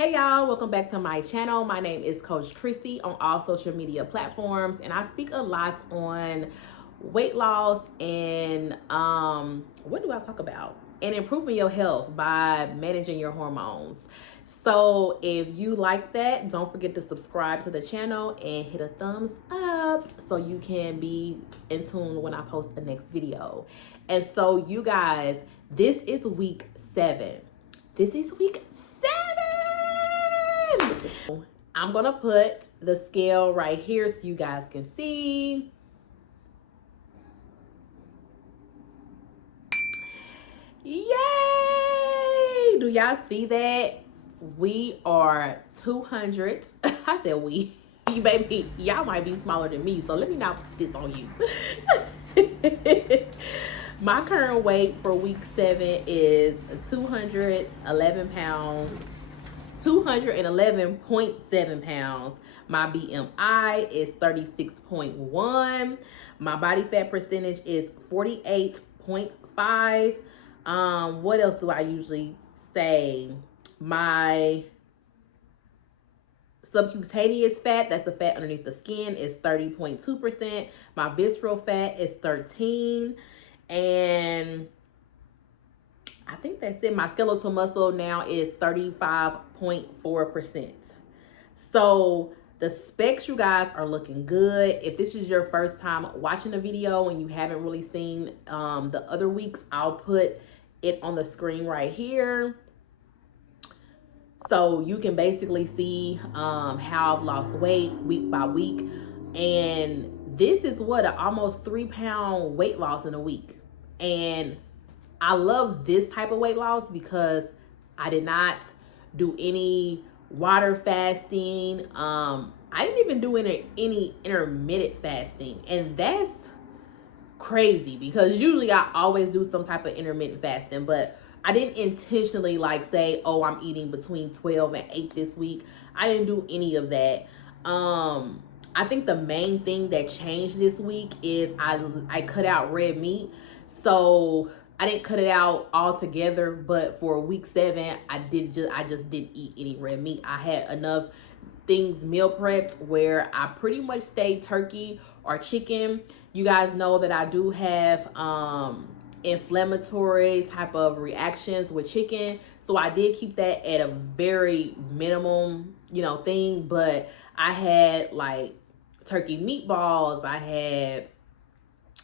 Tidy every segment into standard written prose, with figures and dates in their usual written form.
Hey y'all, welcome back to my channel. My name is Coach Chrissy on all social media platforms, and I speak a lot on weight loss and what do I talk about? And improving your health by managing your hormones. So if you like that, don't forget to subscribe to the channel and hit a thumbs up so you can be in tune when I post the next video. And so you guys, this is week 7. This is week 7. I'm gonna put the scale right here so you guys can see. Yay! Do y'all see that? We are 200. I said we. Baby, y'all might be smaller than me, so let me not put this on you. My current weight for week 7 is 211 pounds. 211.7 pounds. My BMI is 36.1. My body fat percentage is 48.5. What else do I usually say? My subcutaneous fat, that's the fat underneath the skin, is 30.2%. My visceral fat is 13. And I think that's it. My skeletal muscle now is 35.4%. So the specs, you guys, are looking good. If this is your first time watching the video and you haven't really seen the other weeks, I'll put it on the screen right here. So you can basically see how I've lost weight week by week. And this is what, an almost 3-pound weight loss in a week. And I love this type of weight loss because I did not do any water fasting. I didn't even do any intermittent fasting. And that's crazy because usually I always do some type of intermittent fasting, but I didn't intentionally say, oh, I'm eating between 12 and 8 this week. I didn't do any of that. I think the main thing that changed this week is I cut out red meat. So I didn't cut it out altogether, but for week 7, I just didn't eat any red meat. I had enough things meal prepped where I pretty much stayed turkey or chicken. You guys know that I do have inflammatory type of reactions with chicken, so I did keep that at a very minimum, thing. But I had turkey meatballs. I had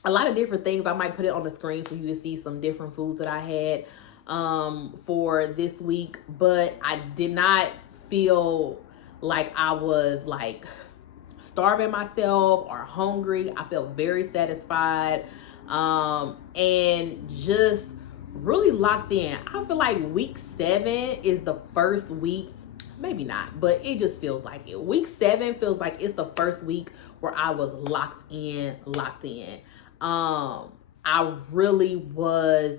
a lot of different things. I might put it on the screen so you can see some different foods that I had for this week. But I did not feel like I was starving myself or hungry. I felt very satisfied and just really locked in. I feel like week 7 is the first week, maybe not, but it just feels like it. Week 7 feels like it's the first week where I was locked in. I really was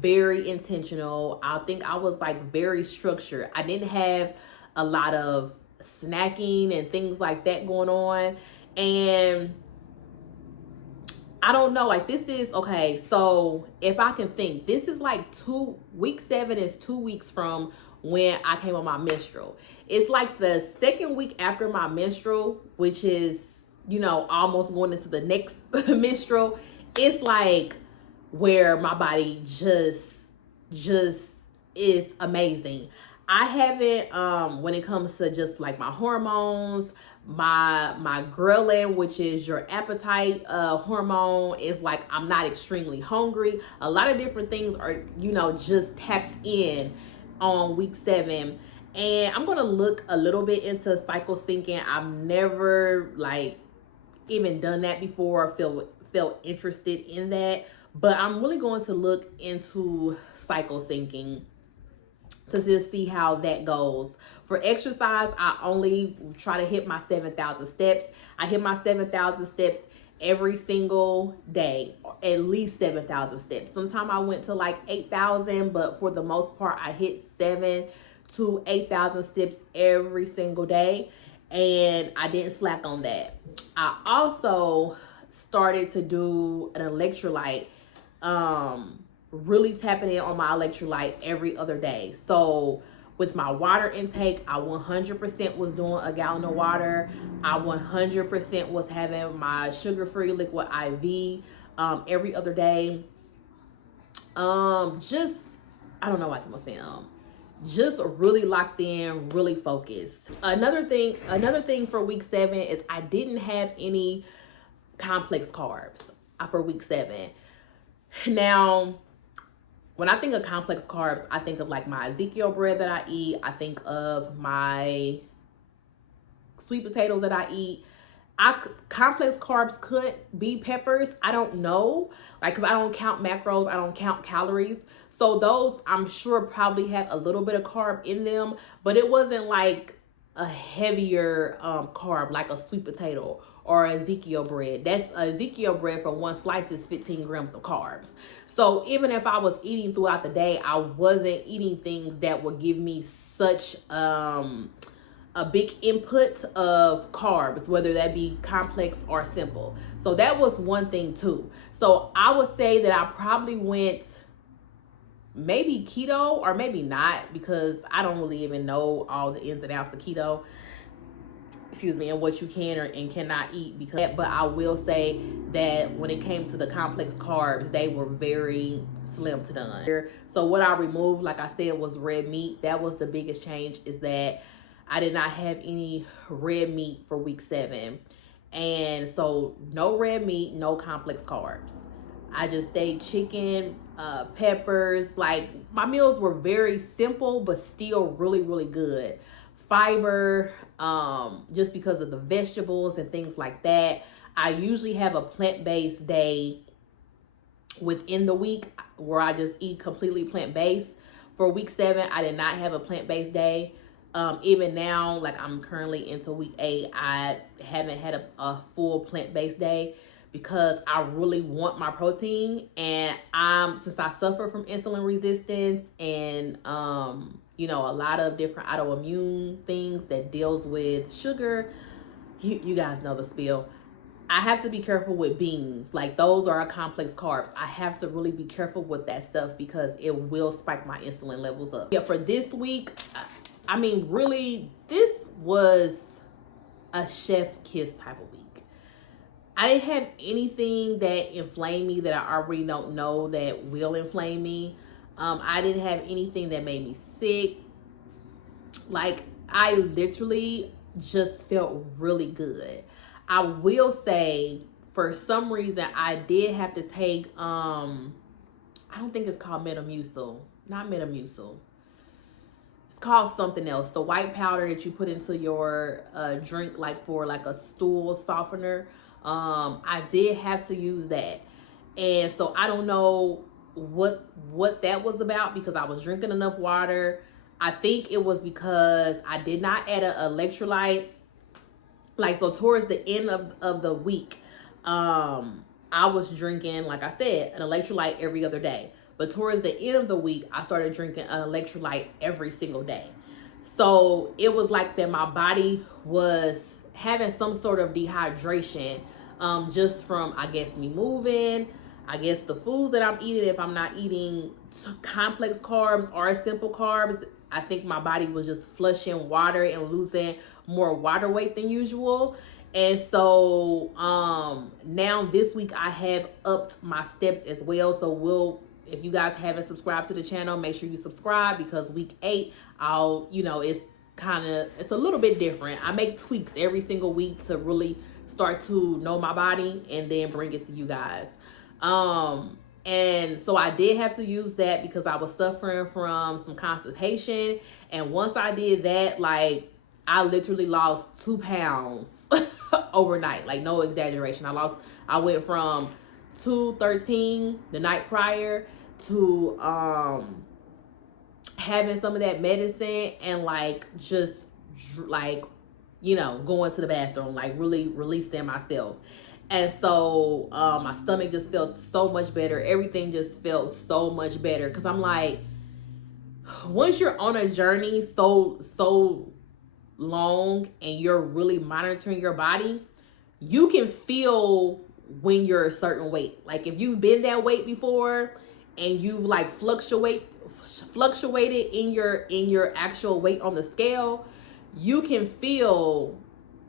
very intentional. I think I was very structured. I didn't have a lot of snacking and things like that going on. And I don't know, this is, okay, so if I can think, this is week 7 is 2 weeks from when I came on my menstrual. It's the second week after my menstrual, which is, almost going into the next menstrual. It's where my body just is amazing. I haven't, when it comes to just my hormones, my ghrelin, which is your appetite hormone, is I'm not extremely hungry. A lot of different things are, just tapped in on week 7. And I'm going to look a little bit into cycle syncing. I've never even done that before, felt interested in that, but I'm really going to look into cycle syncing to just see how that goes. For exercise, I only try to hit my 7,000 steps. I hit my 7,000 steps every single day, at least 7,000 steps. Sometimes I went to 8,000, but for the most part, I hit 7,000 to 8,000 steps every single day, and I didn't slack on that. I also started to do an electrolyte, really tapping in on my electrolyte every other day. So With my water intake, I 100% was doing a gallon of water. I 100% was having my sugar-free liquid IV every other day. Just, I don't know why I keep on saying just really locked in, really focused. Another thing for week 7 is I didn't have any complex carbs for week 7. Now, when I think of complex carbs, I think of like my Ezekiel bread that I eat. I think of my sweet potatoes that I eat. Complex carbs could be peppers. I don't know, like, because I don't count macros, I don't count calories. So those, I'm sure, probably have a little bit of carb in them, but it wasn't like a heavier carb like a sweet potato or Ezekiel bread. That's Ezekiel bread, for one slice is 15 grams of carbs. So even if I was eating throughout the day, I wasn't eating things that would give me such a big input of carbs, whether that be complex or simple. So that was one thing too. So I would say that I probably went maybe keto, or maybe not, because I don't really even know all the ins and outs of keto, excuse me, and what you can or and cannot eat. But I will say that when it came to the complex carbs, they were very slim to none. So what I removed, like I said, was red meat. That was the biggest change, is that I did not have any red meat for week 7. And so no red meat, no complex carbs. I just stayed chicken, peppers. Like, my meals were very simple, but still really, really good. Fiber, just because of the vegetables and things like that. I usually have a plant-based day within the week where I just eat completely plant-based. For week 7, I did not have a plant-based day. Even now, like, I'm currently into week 8, I haven't had a full plant-based day, because I really want my protein. And since I suffer from insulin resistance and you know, a lot of different autoimmune things that deals with sugar, you guys know the spiel. I have to be careful with beans. Like, those are a complex carbs. I have to really be careful with that stuff, because it will spike my insulin levels up. Yeah, for this week, I mean, really, this was a chef kiss type of week. I didn't have anything that inflamed me that I already don't know that will inflame me. I didn't have anything that made me sick. Like, I literally just felt really good. I will say, for some reason, I did have to take, I don't think it's called Metamucil. Not Metamucil. It's called something else. The white powder that you put into your drink, like for like a stool softener. I did have to use that. And so I don't know what that was about, because I was drinking enough water. I think it was because I did not add an electrolyte. Like, so towards the end of the week, I was drinking, like I said, an electrolyte every other day. But towards the end of the week, I started drinking an electrolyte every single day. So it was like that my body was having some sort of dehydration, just from, I guess, me moving, I guess the foods that I'm eating. If I'm not eating complex carbs or simple carbs, I think my body was just flushing water and losing more water weight than usual. And so now this week I have upped my steps as well. So if you guys haven't subscribed to the channel, make sure you subscribe, because week 8, it's a little bit different. I make tweaks every single week to really start to know my body and then bring it to you guys. And so I did have to use that because I was suffering from some constipation. And once I did that, like, I literally lost 2 pounds overnight. Like, no exaggeration. I went from 213 the night prior to having some of that medicine and like just like, you know, going to the bathroom, like really releasing myself. And so my stomach just felt so much better. Everything just felt so much better, because I'm like, once you're on a journey so long and you're really monitoring your body, you can feel when you're a certain weight. Like, if you've been that weight before and you've like fluctuated fluctuated in your actual weight on the scale, you can feel,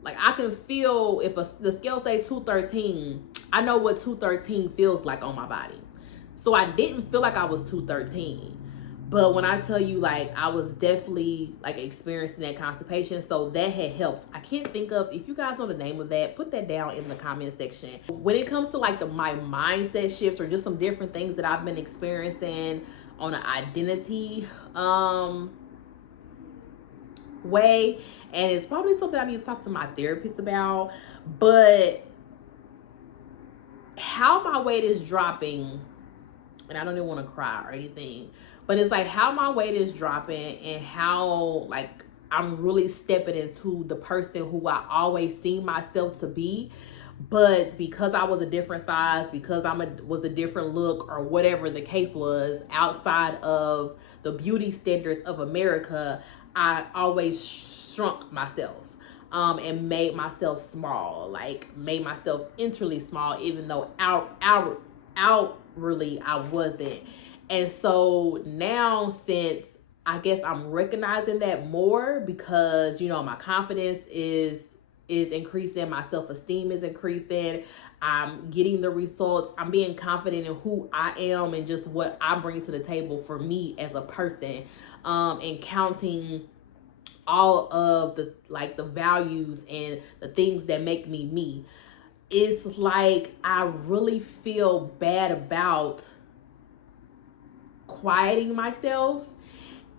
like I can feel if the scale say 213, I know what 213 feels like on my body. So I didn't feel like I was 213. But when I tell you, like, I was definitely like experiencing that constipation, so that had helped. I can't think of, if you guys know the name of that, put that down in the comment section. When it comes to like my mindset shifts or just some different things that I've been experiencing on an identity way, and it's probably something I need to talk to my therapist about, but how my weight is dropping, and I don't even want to cry or anything, but it's like how my weight is dropping and how like I'm really stepping into the person who I always seen myself to be. But because I was a different size, because was a different look, or whatever the case was, outside of the beauty standards of America, I always shrunk myself and made myself small, like made myself inwardly small, even though outwardly I wasn't. And so now, since I guess I'm recognizing that more, because you know my confidence is increasing, my self-esteem is increasing, I'm getting the results, I'm being confident in who I am and just what I bring to the table for me as a person, and counting all of the like the values and the things that make me me. It's like I really feel bad about quieting myself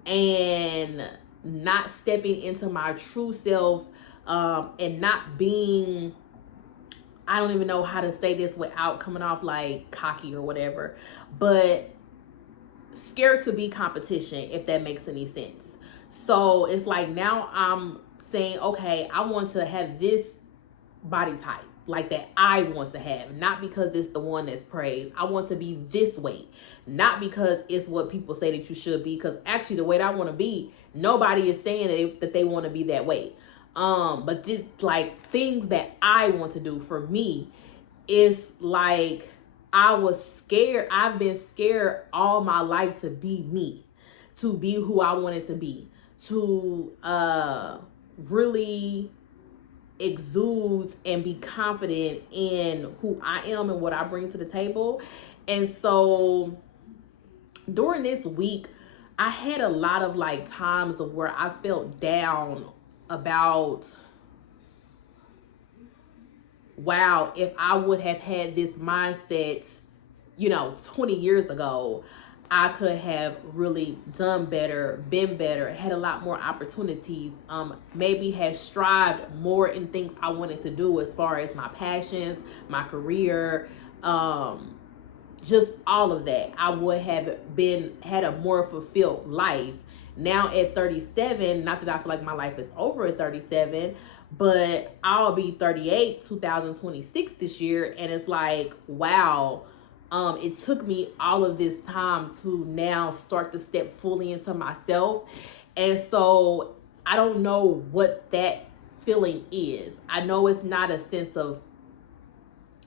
and not stepping into my true self, and not being, I don't even know how to say this without coming off like cocky or whatever, but scared to be competition, if that makes any sense. So it's like now I'm saying, okay, I want to have this body type, like that I want to have, not because it's the one that's praised. I want to be this weight, not because it's what people say that you should be, because actually the weight I want to be, nobody is saying that they want to be that weight. But this, like, things that I want to do for me, is like I was scared. I've been scared all my life to be me, to be who I wanted to be, to really exude and be confident in who I am and what I bring to the table. And so during this week, I had a lot of like times of where I felt down about, wow, if I would have had this mindset, 20 years ago, I could have really done better, been better, had a lot more opportunities, maybe had strived more in things I wanted to do as far as my passions, my career, just all of that. I would have had a more fulfilled life. Now at 37, not that I feel like my life is over at 37, but I'll be 38, 2026 this year. And it's like, wow, it took me all of this time to now start to step fully into myself. And so I don't know what that feeling is. I know it's not a sense of,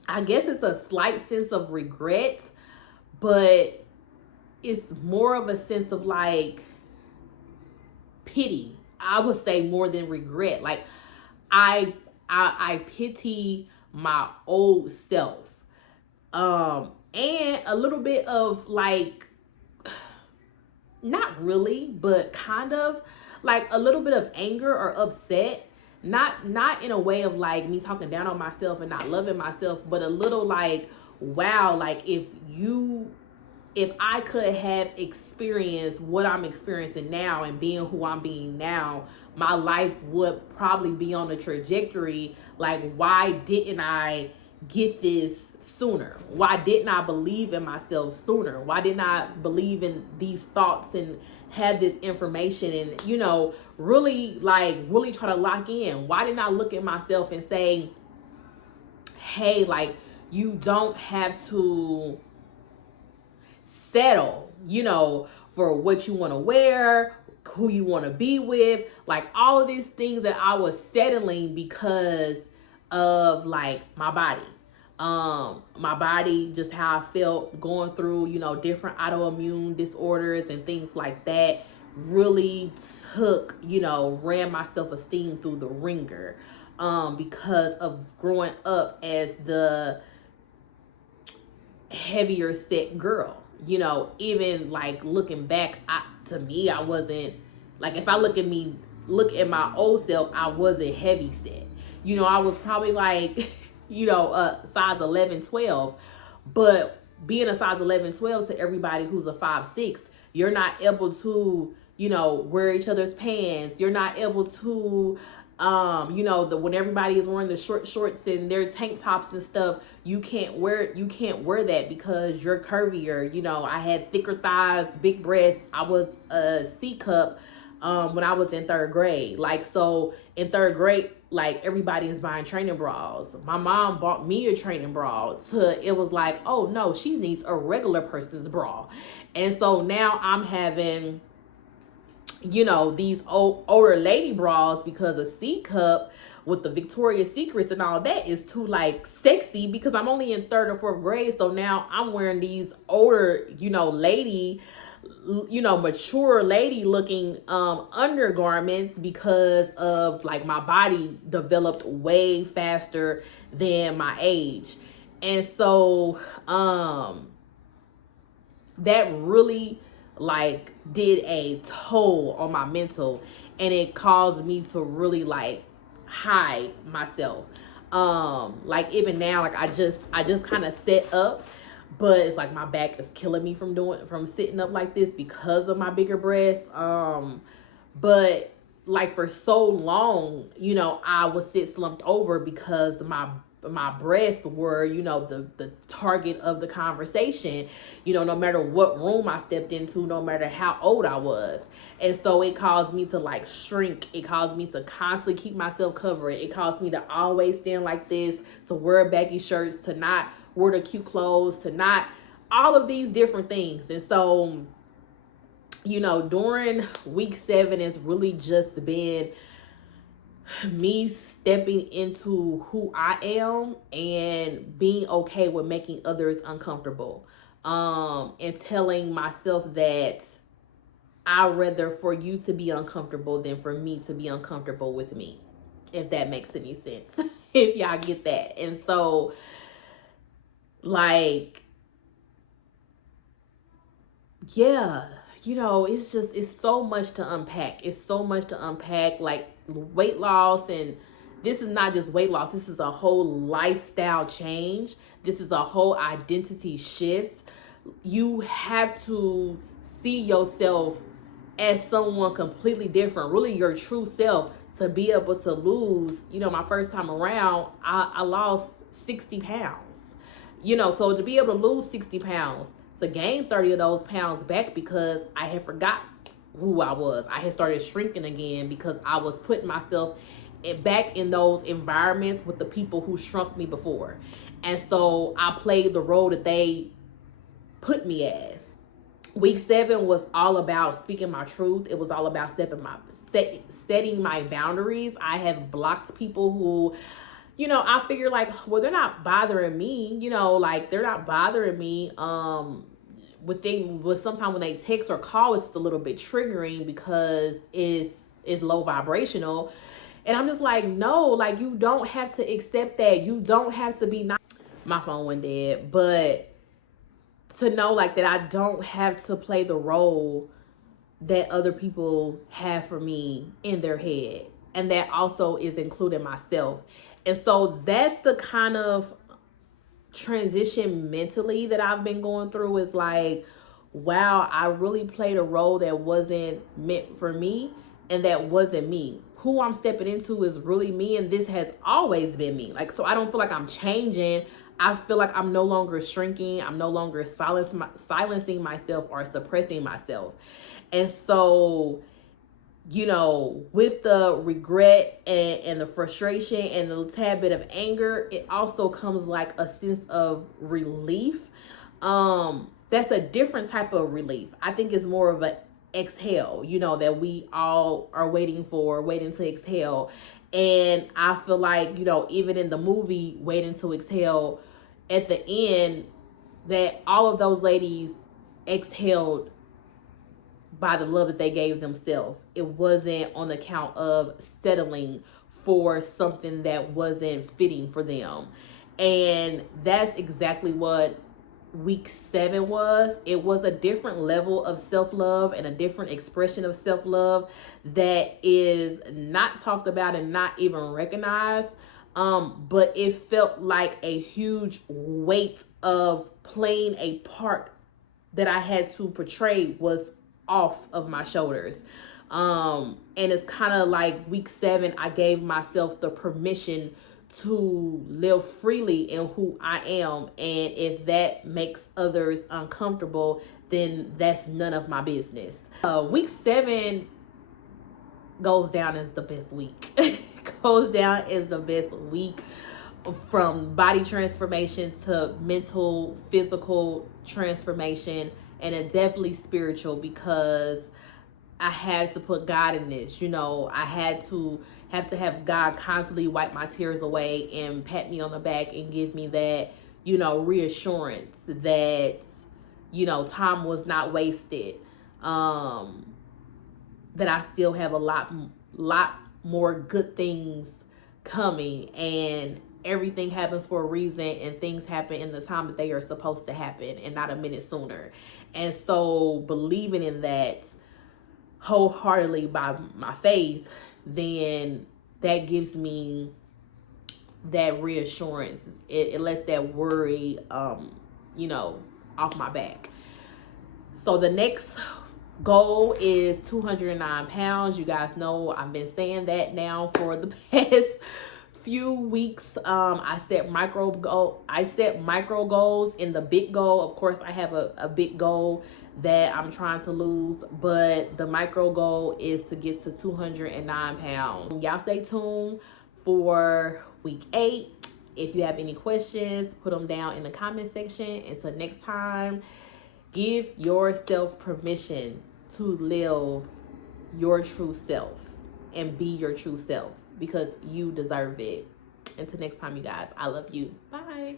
I guess it's a slight sense of regret, but it's more of a sense of like pity. I would say more than regret. Like I pity my old self. And a little bit of like, not really, but kind of like a little bit of anger or upset. Not in a way of like me talking down on myself and not loving myself, but a little like, wow, like if I could have experienced what I'm experiencing now and being who I'm being now, my life would probably be on a trajectory. Like, why didn't I get this sooner? Why didn't I believe in myself sooner? Why didn't I believe in these thoughts and have this information and, really try to lock in? Why didn't I look at myself and say, hey, like, you don't have to settle, for what you want to wear, who you want to be with, like all of these things that I was settling because of like my body, My body, just how I felt going through, different autoimmune disorders and things like that, really took, ran my self-esteem through the ringer, because of growing up as the heavier set girl. Even like looking back, to me, I wasn't, like, if I look at my old self, I wasn't heavy set. I was probably like, size 11, 12. But being a size 11, 12 to everybody who's a 5'6", you're not able to, wear each other's pants. You're not able to, when everybody is wearing the short shorts and their tank tops and stuff, you can't wear that because you're curvier. I had thicker thighs, big breasts. I was a C cup when I was in third grade. Like, so in third grade, like, everybody is buying training bras. My mom bought me a training bra. It was like, oh no, she needs a regular person's bra. And so now I'm having, these older lady bras, because a C cup with the Victoria's Secrets and all that is too, like, sexy, because I'm only in third or fourth grade. So now I'm wearing these older, lady, mature lady looking undergarments, because of, like, my body developed way faster than my age. And so that really, like, did a toll on my mental, and it caused me to really, like, hide myself. Like, even now, like, I just kind of set up, but it's like my back is killing me from sitting up like this because of my bigger breasts. But like, for so long, I would sit slumped over because my breasts were, the target of the conversation, no matter what room I stepped into, no matter how old I was. And so it caused me to, like, shrink. It caused me to constantly keep myself covered. It caused me to always stand like this, to wear baggy shirts, to not wear the cute clothes, to not, all of these different things. And so, during week 7, it's really just been me stepping into who I am and being okay with making others uncomfortable, and telling myself that I'd rather for you to be uncomfortable than for me to be uncomfortable with me, if that makes any sense. If y'all get that. And so, like, yeah, it's so much to unpack. It's so much to unpack, like, weight loss. And this is not just weight loss. This is a whole lifestyle change. This is a whole identity shift. You have to see yourself as someone completely different, really your true self, to be able to lose. My first time around, I lost 60 pounds. So to be able to lose 60 pounds, to gain 30 of those pounds back, because I had forgot who I was. I had started shrinking again because I was putting myself back in those environments with the people who shrunk me before. And so I played the role that they put me as. Week 7 was all about speaking my truth. It was all about setting my boundaries. I have blocked people who, I figure, like, well, they're not bothering me, like, they're not bothering me. Sometimes when they text or call, it's just a little bit triggering because it's low vibrational. And I'm just like, no, like, you don't have to accept that. You don't have to be not. My phone went dead. But to know, like, that I don't have to play the role that other people have for me in their head. And that also is including myself. And so that's the kind of transition mentally that I've been going through, is like, wow, I really played a role that wasn't meant for me, and that wasn't me. Who I'm stepping into is really me, and this has always been me. Like, so I don't feel like I'm changing. I feel like I'm no longer shrinking. I'm no longer silencing myself or suppressing myself. And so, with the regret and the frustration and the tad bit of anger, it also comes like a sense of relief. That's a different type of relief. I think it's more of an exhale, that we all are waiting to exhale. And I feel like, even in the movie Waiting to Exhale, at the end, that all of those ladies exhaled by the love that they gave themselves. It wasn't on account of settling for something that wasn't fitting for them. And that's exactly what week 7 was. It was a different level of self-love and a different expression of self-love that is not talked about and not even recognized. But it felt like a huge weight of playing a part that I had to portray was off of my shoulders. And it's kind of like week 7, I gave myself the permission to live freely in who I am. And if that makes others uncomfortable, then that's none of my business. Week 7 goes down as the best week. Goes down as the best week, from body transformations to mental, physical transformation, and it's definitely spiritual, because I had to put God in this. You know, I have to have God constantly wipe my tears away and pat me on the back and give me that, you know, reassurance that, you know, time was not wasted. That I still have a lot more good things coming, and everything happens for a reason, and things happen in the time that they are supposed to happen and not a minute sooner. And so believing in that wholeheartedly by my faith, then that gives me that reassurance. It lets that worry, you know, off my back. So the next goal is 209 pounds. You guys know I've been saying that now for the past few weeks. I set micro goals. In the big goal, of course, I have a big goal that I'm trying to lose, but the micro goal is to get to 209 pounds. Y'all stay tuned for week 8. If you have any questions, put them down in the comment section. Until next time, give yourself permission to live your true self and be your true self, because you deserve it. Until next time, you guys, I love you. Bye.